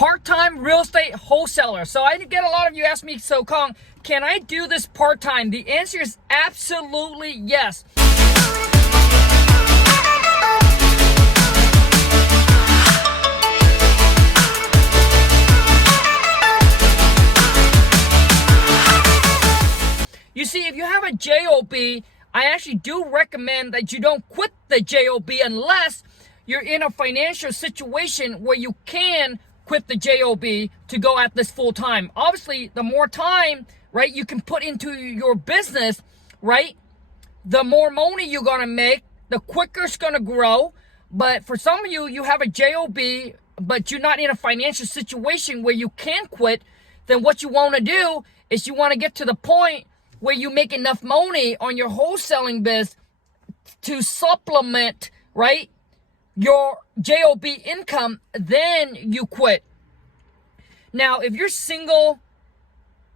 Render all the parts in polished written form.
part-time real estate wholesaler. So I get a lot of you ask me, so Khang, can I do this part-time? The answer is absolutely yes. You see, if you have a JOB, I actually do recommend that you don't quit the JOB unless you're in a financial situation where you can quit the JOB to go at this full time. Obviously, the more time, right, you can put into your business, right, the more money you're gonna make, the quicker it's gonna grow. But for some of you, you have a JOB, but you're not in a financial situation where you can quit, then what you wanna do is you wanna get to the point where you make enough money on your wholesaling biz to supplement, right, your JOB income, then you quit. Now, if you're single,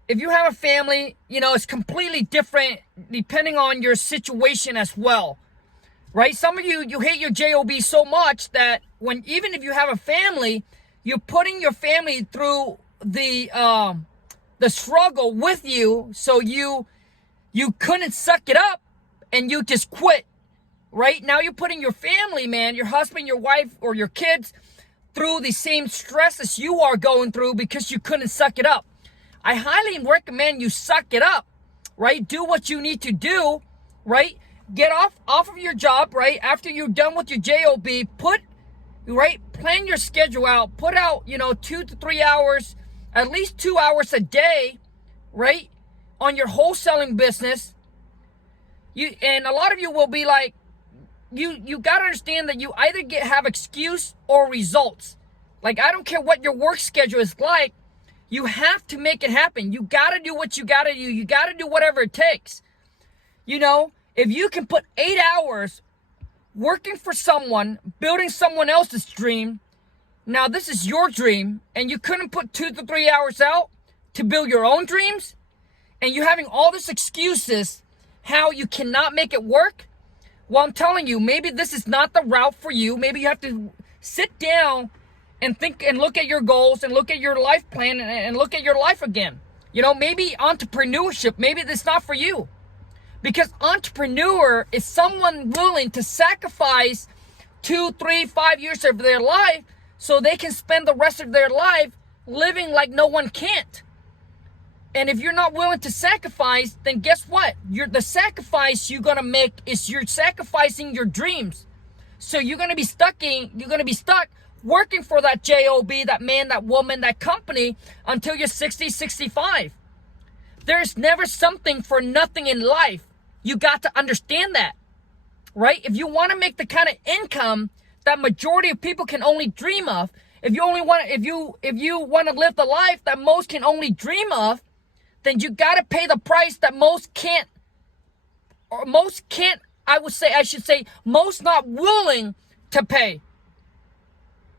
if you have a family, you know, it's completely different depending on your situation as well, right? Some of you hate your JOB so much that even if you have a family, you're putting your family through the struggle with you, so you couldn't suck it up and you just quit. Right now, you're putting your family, man, your husband, your wife, or your kids through the same stress as you are going through because you couldn't suck it up. I highly recommend you suck it up, right? Do what you need to do, right? Get off of your job, right? After you're done with your JOB, plan your schedule out. Put out, 2 to 3 hours, at least 2 hours a day, right, on your wholesaling business. And a lot of you will be like, you got to understand that you either have excuse or results. Like, I don't care what your work schedule is like. You have to make it happen. You got to do what you got to do. You got to do whatever it takes. If you can put 8 hours working for someone, building someone else's dream, now this is your dream, and you couldn't put 2 to 3 hours out to build your own dreams, and you're having all these excuses how you cannot make it work. Well, I'm telling you, maybe this is not the route for you. Maybe you have to sit down and think and look at your goals and look at your life plan and look at your life again. Maybe entrepreneurship, maybe that's not for you. Because entrepreneur is someone willing to sacrifice 2, 3, 5 years of their life so they can spend the rest of their life living like no one can't. And if you're not willing to sacrifice, then guess what? The sacrifice you're gonna make is you're sacrificing your dreams. So you're gonna be stuck working for that JOB, that man, that woman, that company until you're 60, 65. There's never something for nothing in life. You got to understand that, right? If you want to make the kind of income that majority of people can only dream of, if you want to live the life that most can only dream of, then you got to pay the price that most can't, I should say, most not willing to pay.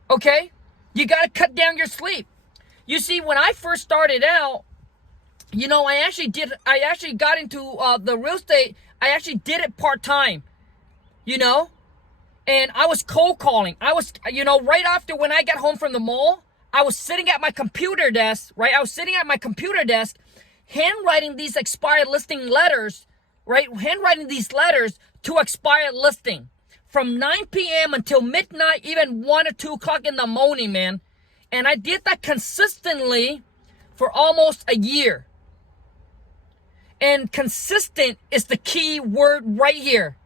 Okay? You got to cut down your sleep. You see, when I first started out, I actually got into the real estate. I actually did it part-time, and I was cold calling. I was, right after when I got home from the mall, I was sitting at my computer desk, right? I was sitting at my computer desk, handwriting these expired listing letters, right? Handwriting these letters to expired listing from 9 p.m. until midnight, even 1 or 2 o'clock in the morning, man. And I did that consistently for almost a year. And consistent is the key word right here.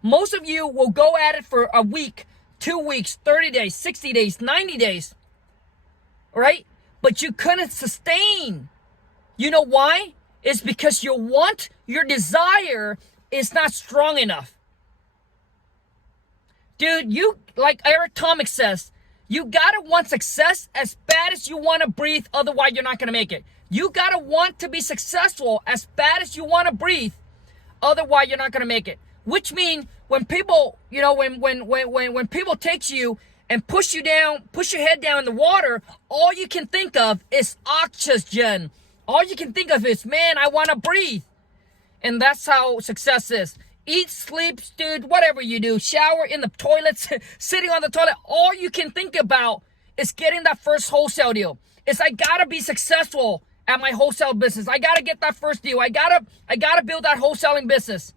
Most of you will go at it for a week, 2 weeks, 30 days, 60 days, 90 days, right? But you couldn't sustain. You know why? It's because your desire is not strong enough. Dude, like Eric Thomas says, you gotta want success as bad as you want to breathe, otherwise you're not gonna make it. You gotta want to be successful as bad as you want to breathe, otherwise you're not gonna make it. Which means when people, when people take you and push you down, push your head down in the water, all you can think of is oxygen. All you can think of is, man, I want to breathe. And that's how success is. Eat, sleep, dude, whatever you do, shower in the toilets, sitting on the toilet, all you can think about It's getting that first wholesale deal. It's I gotta be successful at my wholesale business. I gotta get that first deal. I gotta build that wholesaling business.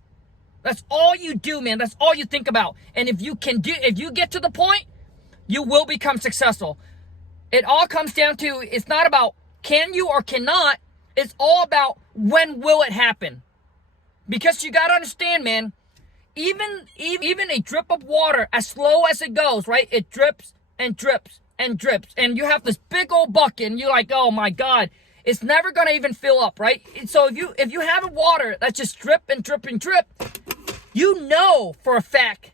That's all you do, man. That's all you think about. And if you get to the point, you will become successful. It all comes down to, it's not about can you or cannot. It's all about when will it happen. Because you gotta understand, man, even a drip of water, as slow as it goes, right? It drips and drips and drips. And you have this big old bucket and you're like, oh my God, it's never gonna even fill up, right? So if you have a water that's just drip and drip and drip, you know for a fact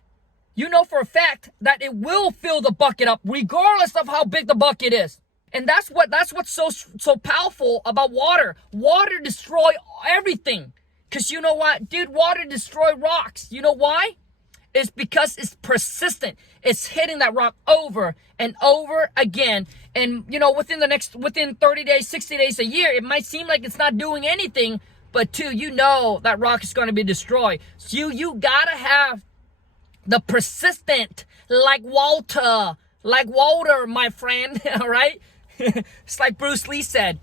that it will fill the bucket up regardless of how big the bucket is. And that's what's so powerful about water. Water destroys everything. Cause you know what, dude, water destroys rocks. You know why? It's because it's persistent. It's hitting that rock over and over again. And you know, within 30 days, 60 days, a year, it might seem like it's not doing anything, but you know that rock is going to be destroyed. So you gotta have the persistent, like water, my friend. All right. It's like Bruce Lee said.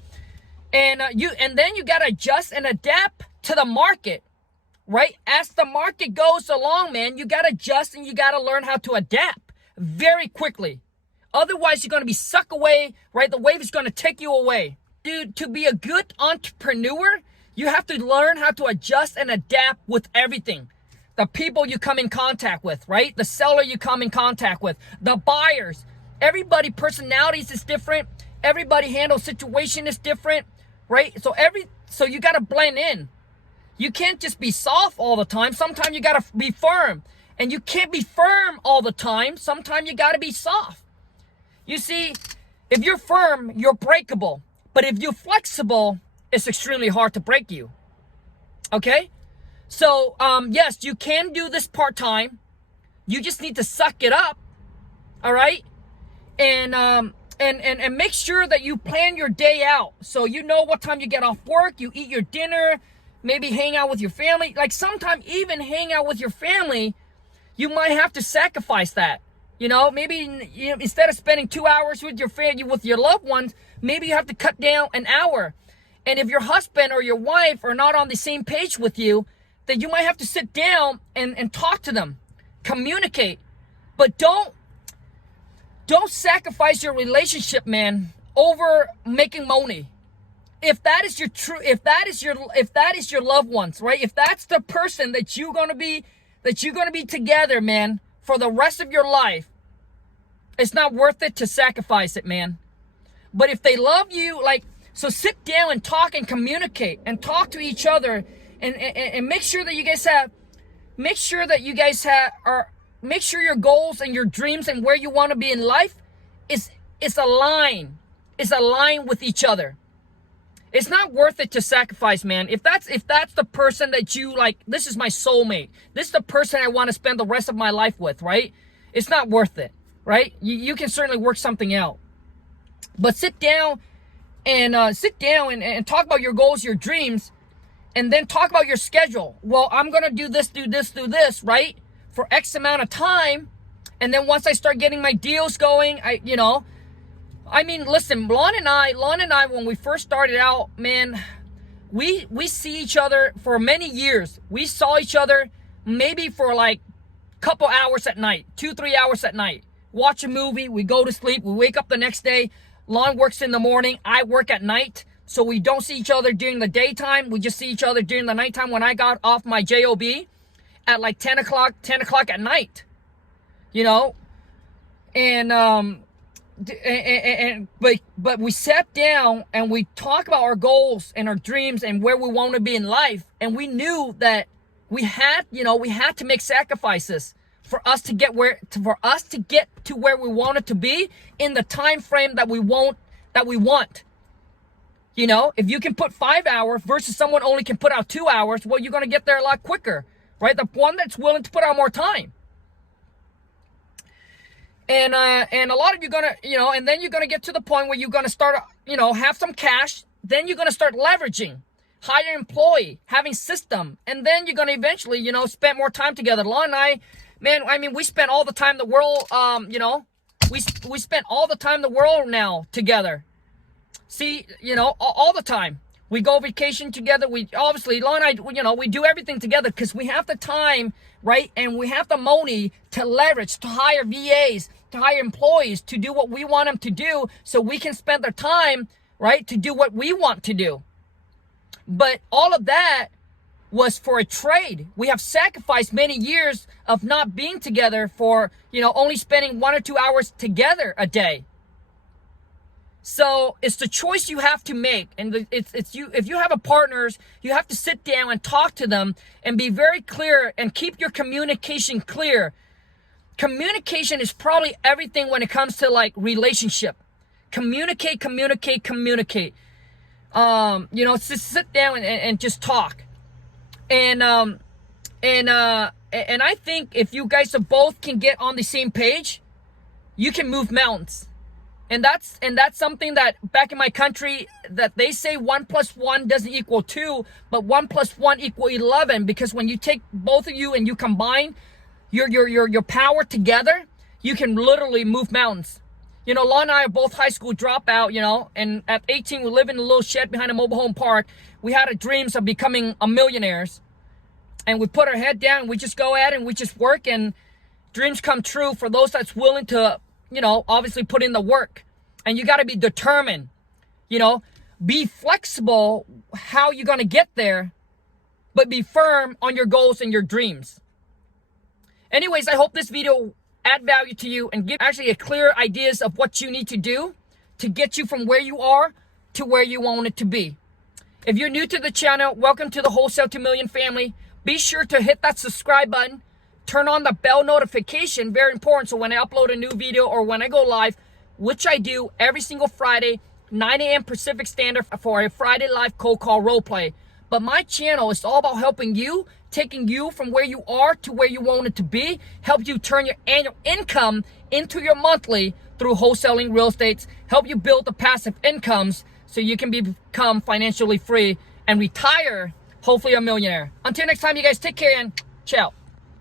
And then you gotta adjust and adapt to the market, right? As the market goes along, man, you gotta adjust and you gotta learn how to adapt very quickly. Otherwise, you're gonna be sucked away, right? The wave is gonna take you away. Dude, to be a good entrepreneur, you have to learn how to adjust and adapt with everything. The people you come in contact with, right? The seller you come in contact with, the buyers. Everybody personalities is different. Everybody handles situation is different, right? So you gotta blend in. You can't just be soft all the time. Sometimes you gotta be firm. And you can't be firm all the time. Sometimes you gotta be soft. You see, if you're firm, you're breakable. But if you're flexible, it's extremely hard to break you. Okay? So, yes, you can do this part-time. You just need to suck it up. All right? And make sure that you plan your day out. So you know what time you get off work, you eat your dinner, maybe hang out with your family. Like sometimes even hang out with your family, you might have to sacrifice that. You know, maybe instead of spending 2 hours with your family, with your loved ones, maybe you have to cut down an hour. And if your husband or your wife are not on the same page with you, then you might have to sit down and talk to them, communicate. But don't sacrifice your relationship, man, over making money. If that is your loved ones, right? If that's the person that you're gonna be together, man, for the rest of your life, it's not worth it to sacrifice it, man. But if they love you, so sit down and talk and communicate and talk to each other and make sure that you guys make sure your goals and your dreams and where you want to be in life is aligned with each other. It's not worth it to sacrifice, man. If that's the person that you like, this is my soulmate. This is the person I want to spend the rest of my life with, right? It's not worth it, right? You can certainly work something out. But sit down and talk about your goals, your dreams, and then talk about your schedule. Well, I'm going to do this, right? For X amount of time. And then once I start getting my deals going, listen, Lon and I, when we first started out, man, we see each other for many years. We saw each other maybe for like a couple hours at night, 2-3 hours at night. Watch a movie, we go to sleep, we wake up the next day. Lon works in the morning, I work at night. So we don't see each other during the daytime. We just see each other during the nighttime when I got off my job at like 10 o'clock at night, but we sat down and we talked about our goals and our dreams and where we want to be in life. And we knew that we had to make sacrifices for us to get to where we wanted to be in the time frame that we want. If you can put 5 hours versus someone only can put out 2 hours, well, you're going to get there a lot quicker, right? The one that's willing to put out more time. And a lot of you gonna, and then you're gonna get to the point where you're gonna start, have some cash. Then you're gonna start leveraging, hire employee, having system, and then you're gonna eventually, spend more time together. Lon and I, man, we spent all the time in the world, We spend all the time in the world now together. See, you know, all the time. We go vacation together. We obviously, Law and I, you know, we do everything together because we have the time, right? And we have the money to leverage, to hire VAs, to hire employees, to do what we want them to do so we can spend their time, right, to do what we want to do. But all of that was for a trade. We have sacrificed many years of not being together for, you know, only spending 1 or 2 hours together a day. So it's the choice you have to make. And it's you, if you have a partners, you have to sit down and talk to them and be very clear and keep your communication clear. Communication is probably everything when it comes to like relationship. Communicate. You know, just sit down and just talk. And I think if you guys both can get on the same page, you can move mountains. And that's something that back in my country that they say 1 + 1 doesn't equal 2, but 1 + 1 equal 11, because when you take both of you and you combine your power together, you can literally move mountains. You know, Law and I are both high school dropout, you know, and at 18 we live in a little shed behind a mobile home park. We had our dreams of becoming a millionaires. And we put our head down and we just go at it and we just work, and dreams come true for those that's willing to, you know, obviously put in the work. And you got to be determined, you know, be flexible how you're going to get there, but be firm on your goals and your dreams. Anyways, I hope this video add value to you and give actually a clear ideas of what you need to do to get you from where you are to where you want it to be. If you're new to the channel, welcome to the Wholesale to Million family. Be sure to hit that subscribe button. Turn on the bell notification, very important, so when I upload a new video or when I go live, which I do every single Friday, 9 a.m. Pacific Standard for a Friday live cold call role play. But my channel is all about helping you, taking you from where you are to where you want it to be, help you turn your annual income into your monthly through wholesaling real estate, help you build the passive incomes so you can become financially free and retire, hopefully a millionaire. Until next time, you guys take care and ciao.